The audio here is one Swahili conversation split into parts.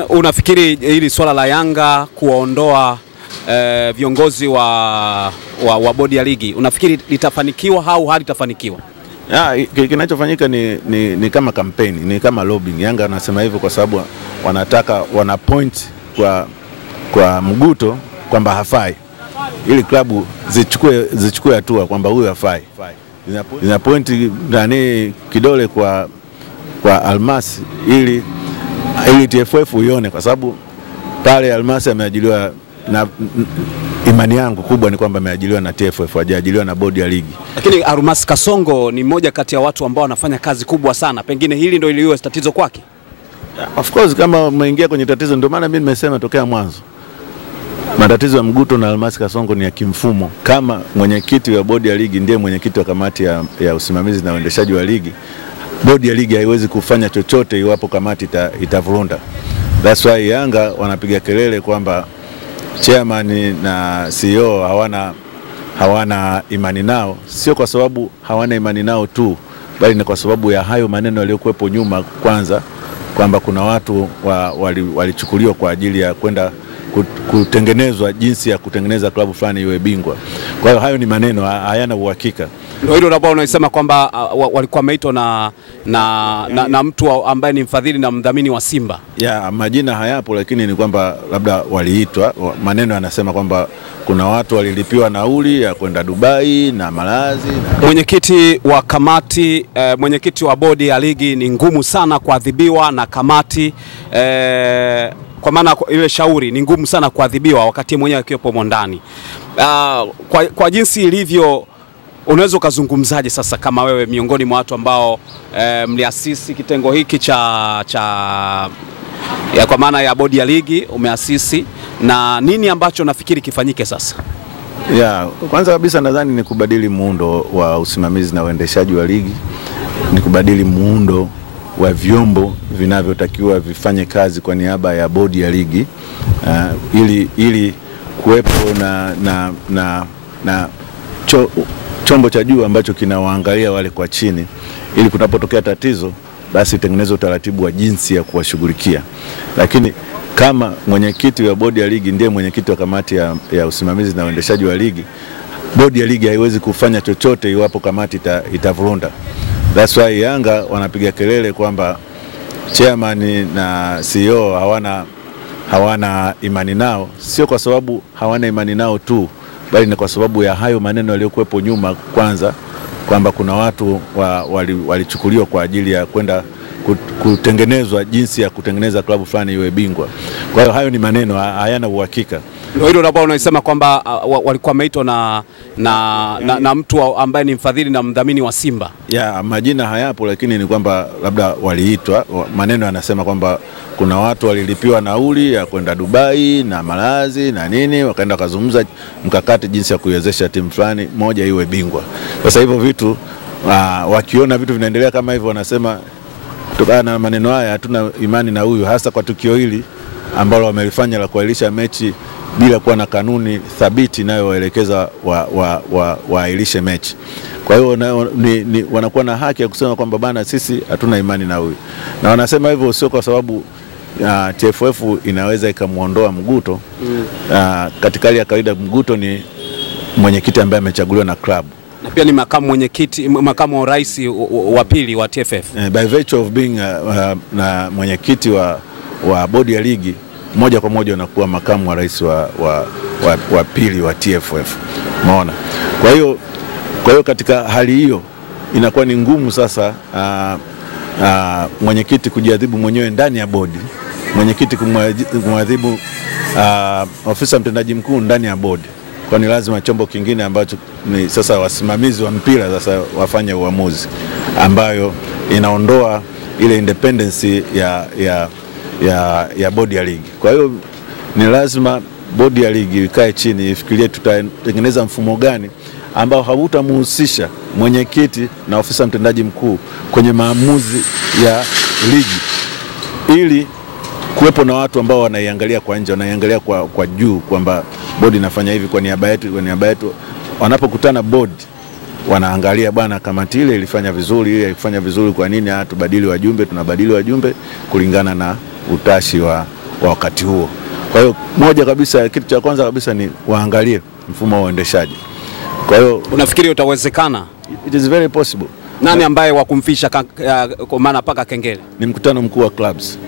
Pengine unafikiri hili swala la Yanga kuwaondoa viongozi wa bodi ya ligi, unafikiri litafanikiwa au halitafanikiwa? Kinachofanyika ni kama kampeni, ni kama lobbying. Yanga anasema hivyo kwa sababu wana point kwa Mguto kwamba hafai, ili klabu zichukue hatua kwamba huyu hafai. Zina point ndani kidole kwa Almasi ili TFF ione, kwa sababu pale Almasi ameajiliwa, na imani yangu kubwa ni kwamba ameajiliwa na TFF, hajaajiliwa na bodi ya ligi. Lakini Almasi Kasongo ni mmoja kati ya watu ambao wanafanya kazi kubwa sana, pengine hili ndio iliwe tatizo kwake. Of course, kama umeingia kwenye tatizo, ndio maana mimi nimesema tokea mwanzo matatizo ya Mguto na Almasi Kasongo ni ya kimfumo. Kama mwenyekiti wa bodi ya ligi ndiye mwenyekiti wa kamati ya usimamizi na uendeshaji wa ligi, bodi ya ligi haiwezi kufanya chochote iwapo kamati itavurunda. That's why Yanga wanapiga kelele kwamba chairman na CEO hawana imani nao. Sio kwa sababu hawana imani nao tu, bali ni kwa sababu ya hayo maneno yaliyokuwepo nyuma. Kwanza kwamba kuna watu walichukuliwa kwa ajili ya kwenda kutengenezwa jinsi ya kutengeneza klabu fulani iwe bingwa. Kwa hiyo hayo ni maneno hayana uhakika. Ndio hilo ambao unasema kwamba walikuwa wameitwa na mtu ambaye ni mfadhili na mdhamini wa Simba. Majina hayapo, lakini ni kwamba labda waliitwa. Maneno yanasema kwamba kuna watu walilipiwa nauli ya kwenda Dubai na malazi. Mwenyekiti wa kamati, mwenyekiti wa bodi ya ligi ni ngumu sana kuadhibiwa na kamati, kwa maana ile shauri ni ngumu sana kuadhibiwa wakati mwenyewe akiwepo ndani. Kwa jinsi ilivyo, unaweza kuzungumzaje sasa kama wewe miongoni mwa watu ambao mliasisi kitengo hiki kwa maana ya bodi ya ligi umeasisi, na nini ambacho nafikiri kifanyike sasa? Kwanza kabisa nadhani ni kubadili muundo wa usimamizi na uendeshaji wa ligi, ni kubadili muundo wa vyombo vinavyotakiwa vifanye kazi kwa niaba ya bodi ya ligi, ili kuwepo na chombo cha juu ambacho kinawaangalia wale kwa chini, ili kunapotokea tatizo basi tengeneze utaratibu wa jinsi ya kuwashughulikia. Lakini kama mwenyekiti wa bodi ya ligi ndiye mwenyekiti wa kamati ya usimamizi na uendeshaji wa ligi, bodi ya ligi haiwezi kufanya chochote iwapo kamati itavurunda. That's why Yanga wanapiga kelele kwamba chairman na CEO hawana imani nao. Sio kwa sababu hawana imani nao tu, bali ni kwa sababu ya hayo maneno yaliyokuwepo nyuma. Kwanza kwamba kuna watu walichukuliwa kwa ajili ya kwenda kutengenezwa jinsi ya kutengeneza klabu fulani iwe bingwa. Kwa hiyo hayo ni maneno hayana uhakika. Ndio hilo ambao unasema kwamba walikuwa wameitwa na mtu ambaye ni mfadhili na mdhamini wa Simba. Majina hayapo, lakini ni kwamba labda waliitwa. Maneno yanasema kwamba kuna watu walilipiwa nauli ya kwenda Dubai na malazi na nini, wakaenda kuzungumza mkakati jinsi ya kuiwezesha timu fulani moja iwe bingwa. Sasa hivyo vitu wakiona vitu vinaendelea kama hivyo, wanasema kutokana na maneno haya hatuna imani na huyu, hasa kwa tukio hili ambalo wamelifanya la kuahirisha mechi bila kuwa na kanuni thabiti nayo waelekeza waahirishe mechi. Kwa hiyo wanakuwa na haki ya kusema kwamba bana, sisi hatuna imani na huyu. Na wanasema hivyo sio kwa sababu TFF inaweza ikamuondoa Mguto. Katika hali ya kawaida Mguto ni mwenyekiti ambaye amechaguliwa na klabu, na pia ni makamu wa rais wa pili wa TFF. By virtue of being na mwenyekiti wa bodi ya ligi, moja kwa moja unakuwa makamu wa rais wa pili wa TFF. Umeona? Kwa hiyo katika hali hiyo inakuwa ni ngumu sasa mwenyekiti kujiadhibu mwenyewe ndani ya bodi, mwenyekiti kumwadhibu ofisa mtendaji mkuu ndani ya bodi. Kwa ni lazima chombo kingine ambacho ni sasa wasimamizi wa mpira sasa wafanye uamuzi, ambayo inaondoa ile independence ya bodi ya ligi. Kwa hiyo ni lazima bodi ya ligi ikae chini ifikirie tutatengeneza mfumo gani ambao hautamhusisha mwenyekiti na ofisa mtendaji mkuu kwenye maamuzi ya ligi, ili kuwepo na watu ambao wanaiangalia kwa nje, wanaiangalia kwa juu kwamba bodi inafanya hivi kwa niaba yetu. Wanapokutana bodi wanaangalia, bwana, kamati ile ilifanya vizuri, ile ilifanya vizuri, kwa nini tubadili wajumbe? Tunabadili wajumbe kulingana na utashi wa wakati huo. Kwa hiyo moja kabisa, kitu cha kwanza kabisa ni waangalie mfumo wa uendeshaji. Kwa hiyo unafikiri utawezekana? It is very possible. Nani ambaye wakumfisha kwa maana paka kengele? Ni mkutano mkuu wa clubs.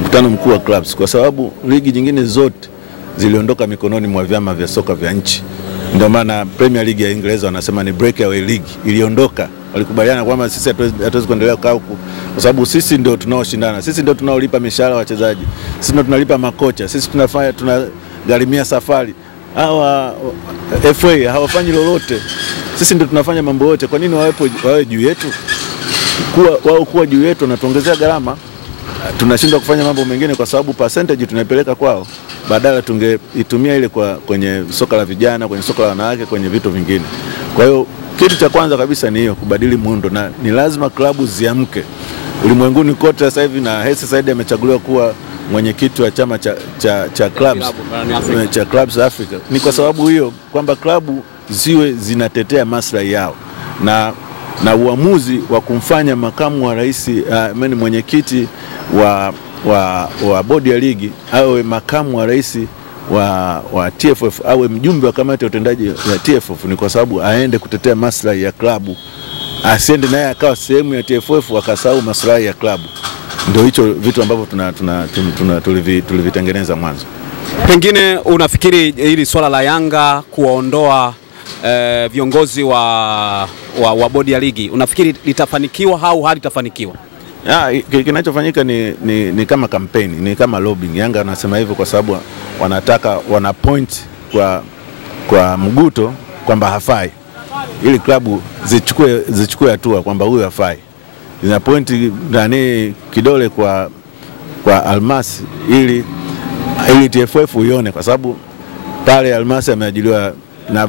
Mkutano mkuu wa clubs, kwa sababu ligi nyingine zote ziliondoka mikononi mwa vyama vya soka vya nchi. Ndio maana Premier League ya Uingereza wanasema ni breakaway league, iliondoka. Walikubaliana kwamba sisi hatuwezi kuendelea kukaa huku, kwa sababu sisi ndio tunaoshindana, sisi ndio tunaolipa mishahara wachezaji, sisi ndio tunalipa makocha, sisi tunagharimia safari. Hawa FA hawafanyi lolote, sisi ndio tunafanya mambo yote. Kwa nini wawe juu yetu? Kuwa juu yetu na tuongezea gharama, tunashindwa kufanya mambo mengine kwa sababu percentage tunaipeleka kwao, badala tungeitumia ile kwenye soka la vijana, kwenye soka la wanawake, kwenye vitu vingine. Kwa hiyo kitu cha kwanza kabisa ni hiyo, kubadili muundo, na ni lazima klabu ziamke. Ulimwenguni kote sasa hivi, na Hersi Said amechaguliwa kuwa mwenyekiti wa chama cha Clubs Africa, ni kwa sababu hiyo kwamba klabu ziwe zinatetea maslahi yao, na uamuzi wa kumfanya makamu wa rais mwenyekiti wa bodi ya ligi awe makamu wa rais wa TFF, awe mjumbe wa kamati ya utendaji ya TFF, ni kwa sababu aende kutetea maslahi ya klabu, asiende naye akawa sehemu ya TFF akasahau maslahi ya klabu. Ndio hicho vitu ambavyo tulivitengeneza mwanzo. Pengine unafikiri hili swala la Yanga kuwaondoa viongozi wa bodi ya ligi, unafikiri litafanikiwa au halitafanikiwa? Kinachofanyika ni kama kampeni, ni kama lobbying. Yanga anasema hivyo kwa sababu wana point kwa Mguto kwamba hafai, ili klabu zichukue hatua kwamba huyu hafai. Zina point kidole kwa Almasi ili TFF uione, kwa sababu pale Almasi ameajiliwa, na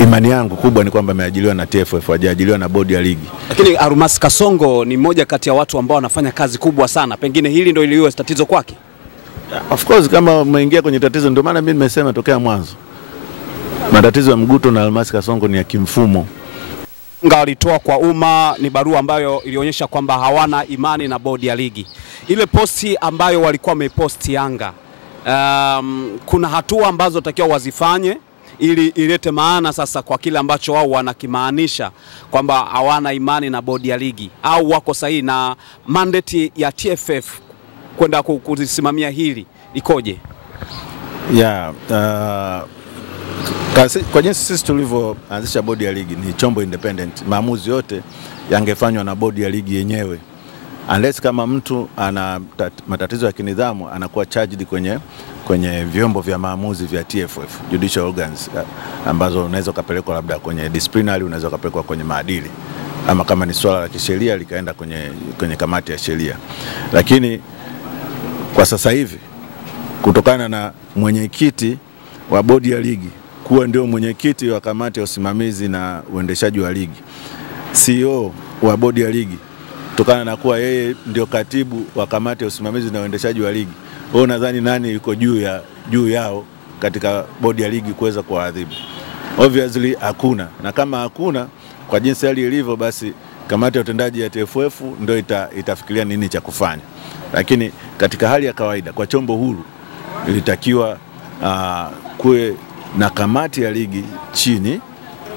imani yangu kubwa ni kwamba ameajiliwa na TFF, hajaajiliwa na bodi ya ligi. Lakini Almasi Kasongo ni mmoja kati ya watu ambao wanafanya kazi kubwa sana, pengine hili ndio iliwe tatizo kwake. Of course, kama umeingia kwenye tatizo, ndio maana mimi nimesema tokea mwanzo, matatizo ya Mguto na Almasi Kasongo ni ya kimfumo. Yanga walitoa kwa umma ni barua ambayo ilionyesha kwamba hawana imani na bodi ya ligi. Ile posti ambayo walikuwa wameposti Yanga, kuna hatua ambazo takiwa wazifanye ili ilete maana sasa kwa kile ambacho wao wanakimaanisha kwamba hawana imani na bodi ya ligi, au wako sahihi na mandate ya TFF kwenda kusimamia hili ikoje? Kwa jinsi sisi tulivyoanzisha bodi ya ligi, ni chombo independent. Maamuzi yote yangefanywa na bodi ya ligi yenyewe, unless kama mtu ana matatizo ya kinidhamu anakuwa charged kwenye vyombo vya maamuzi vya TFF, judicial organs, ambazo unaweza kupelekwa labda kwenye disciplinary, unaweza kupelekwa kwenye maadili, ama kama ni swala la kisheria likaenda kwenye kamati ya sheria. Lakini kwa sasa hivi, kutokana na mwenyekiti wa bodi ya ligi kuwa ndio mwenyekiti wa kamati ya usimamizi na uendeshaji wa ligi, CEO wa bodi ya ligi kutokana na kuwa yeye ndio katibu wa kamati ya usimamizi na uendeshaji wa ligi, wao nadhani nani yuko juu yao katika bodi ya ligi kuweza kuadhibu? Obviously hakuna. Na kama hakuna, kwa jinsi hali ilivyo, basi kamati ya utendaji ya TFF ndio itafikiria nini cha kufanya. Lakini katika hali ya kawaida, kwa chombo huru, ilitakiwa kuwe na kamati ya ligi chini,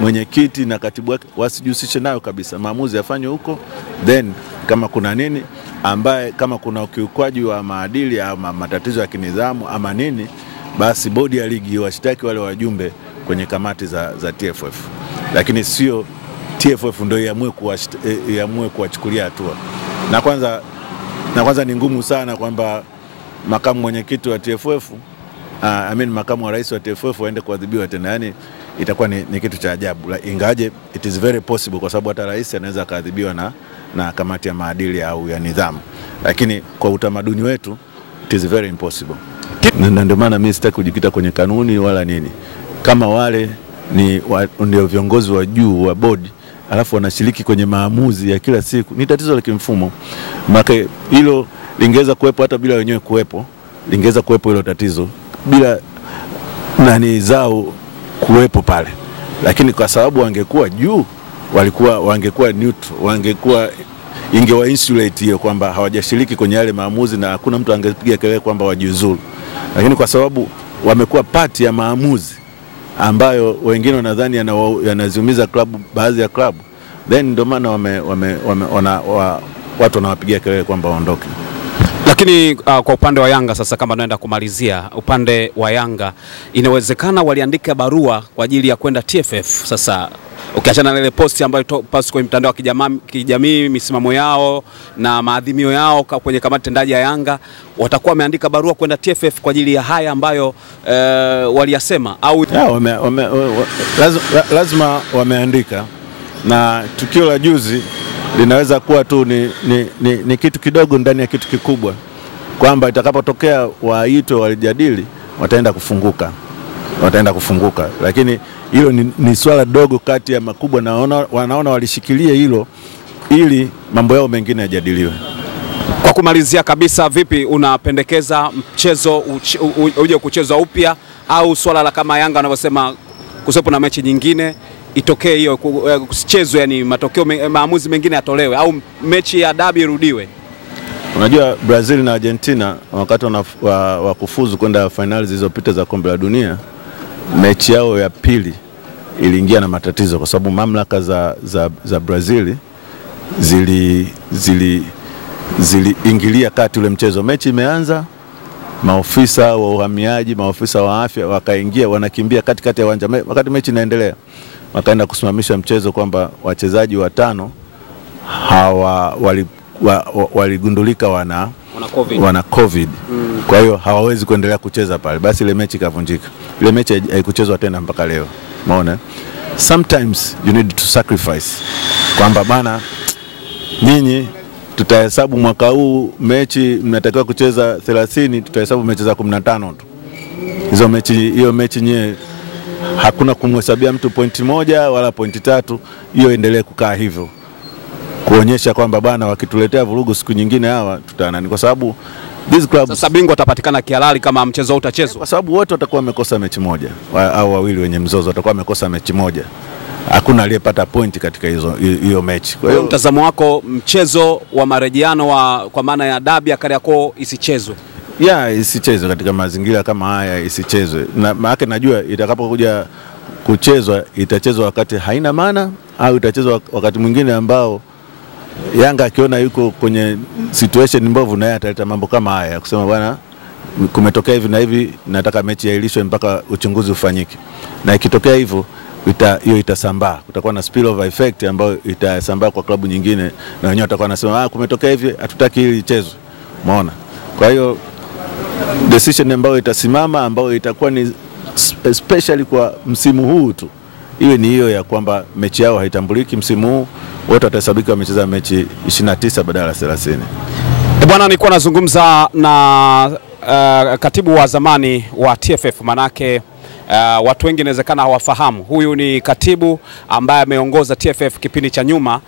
mwenyekiti na katibu wake wasijihusishe nayo kabisa, maamuzi yafanywe huko, then kama kuna nini ambaye, kama kuna ukiukwaji wa maadili au matatizo ya kinidhamu ama nini, basi bodi ya ligi washtaki wale wajumbe kwenye kamati za TFF, lakini sio TFF ndio iamue kuwachukulia hatua. Na kwanza ni ngumu sana kwamba makamu mwenyekiti wa TFF makamu wa rais wa TFF waende kuadhibiwa tena. Yani itakuwa ni kitu cha ajabu, ingaje it is very possible, kwa sababu hata rais anaweza kaadhibiwa na kamati ya maadili au ya nidhamu, lakini kwa utamaduni wetu it is very impossible. Na ndio maana mimi sitaki kujikita kwenye kanuni wala nini. Kama wale ndio viongozi wa juu wa bodi, alafu wanashiriki kwenye maamuzi ya kila siku, ni tatizo la kimfumo. Maana hilo lingeweza kuwepo hata bila wenyewe kuwepo, lingeweza kuwepo hilo tatizo bila nani zao kuwepo pale. Lakini kwa sababu wangekuwa juu, wangekuwa neutral, wangekuwa ingewa insulate hiyo kwamba hawajashiriki kwenye yale maamuzi na hakuna mtu angepiga kelele kwamba wajiuzuru. Lakini kwa sababu wamekuwa pati ya maamuzi ambayo wengine wanadhani yanaziumiza klabu, baadhi ya klabu, then ndio maana watu wanawapigia kelele kwamba waondoke. Lakini kwa upande wa Yanga sasa, kama naenda kumalizia upande wa Yanga, inawezekana waliandika barua kwa ajili ya kwenda TFF. Sasa ukiachana na ile posti ambayo post kwenye mtandao wa kijamii, misimamo yao na maadhimio yao kwenye kamati tendaji ya Yanga, watakuwa wameandika barua kwenda TFF kwa ajili ya haya ambayo waliyasema au lazima wameandika. Na tukio la juzi linaweza kuwa tu ni kitu kidogo ndani ya kitu kikubwa, kwamba itakapotokea waitwe walijadili wataenda kufunguka, lakini hilo ni swala dogo kati ya makubwa, na wanaona walishikilia hilo ili mambo yao mengine yajadiliwe. Kwa kumalizia kabisa, vipi unapendekeza mchezo uje kuchezwa upya, au swala la kama Yanga wanavyosema kusepo na mechi nyingine itokee hiyo kusichezwe, yani matokeo maamuzi mengine yatolewe, au mechi ya dabi irudiwe? Unajua Brazil na Argentina wakati wa kufuzu kwenda finali zilizopita za kombe la dunia, mechi yao ya pili iliingia na matatizo kwa sababu mamlaka za Brazil ziliingilia kati ule mchezo. Mechi imeanza, maofisa wa uhamiaji, maofisa wa afya wakaingia, wanakimbia katikati ya uwanja wakati mechi inaendelea, wakaenda kusimamisha mchezo kwamba wachezaji watano waligundulika wana COVID. Kwa hiyo hawawezi kuendelea kucheza pale. Basi ile mechi ikavunjika. Ile mechi haikuchezwa tena mpaka leo. Umeona? Sometimes you need to sacrifice. Kwamba bana, nyinyi tutahesabu mwaka huu mechi mnatakiwa kucheza 30, tutahesabu mechi za 15 tu. Hiyo mechi nye hakuna kumhesabia mtu pointi 1 wala pointi 3, hiyo endelee kukaa hivyo. Kuonyesha kwamba bana, wakituletea vurugu siku nyingine hawa tutanani, kwa sababu these clubs sasa bingwa atapatikana kihalali kama mchezo utachezwa, kwa sababu wote watakuwa wamekosa mechi moja, au wawili wenye mzozo watakuwa wamekosa mechi moja. Hakuna aliyepata point katika hiyo mechi. Kwa hiyo mtazamo wako mchezo wa marejeano kwa maana ya dabi ya Kariakoo isichezwe? Isichezwe katika mazingira kama haya, isichezwe. Na maana najua itakapokuja kuchezwa itachezwa wakati haina maana, au itachezwa wakati mwingine ambao Yanga akiona yuko kwenye situation mbovu, na yeye ataleta mambo kama haya kusema bwana, kumetokea hivi na hivi, nataka mechi iahirishwe mpaka uchunguzi ufanyike. Na ikitokea hivyo hiyo itasambaa, kutakuwa na spillover effect ambayo itasambaa kwa klabu nyingine, na wenyewe watakuwa wanasema kumetokea hivi, hatutaki hili ichezwe. Umeona? Kwa hiyo decision ambayo itasimama, ambayo itakuwa ni especially kwa msimu huu tu, iwe ni hiyo ya kwamba mechi yao haitambuliki msimu huu, wote watahesabika wamecheza mechi 29 badala ya 30. Bwana, nilikuwa nazungumza na katibu wa zamani wa TFF, manake watu wengi inawezekana hawafahamu. Huyu ni katibu ambaye ameongoza TFF kipindi cha nyuma,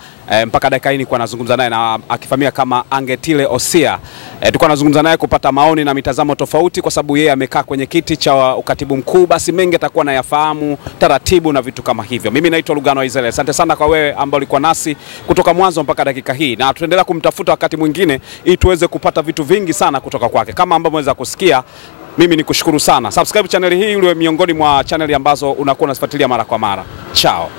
mpaka dakika hii nilikuwa nazungumza naye, na akifahamia kama Angetile Osia. Tulikuwa nazungumza naye kupata maoni na mitazamo tofauti, kwa sababu yeye amekaa kwenye kiti cha ukatibu mkuu, basi mengi atakuwa nayafahamu taratibu na vitu kama hivyo. Mimi naitwa Lugano Israel. Asante sana kwa wewe ambao ulikuwa nasi kutoka mwanzo mpaka dakika hii, na tuendelea kumtafuta wakati mwingine ili tuweze kupata vitu vingi sana kutoka kwake. Kama ambavyo mweza kusikia, mimi nikushukuru sana. Subscribe channel hii ili uwe miongoni mwa channel ambazo unakuwa unazifuatilia mara kwa mara. Chao.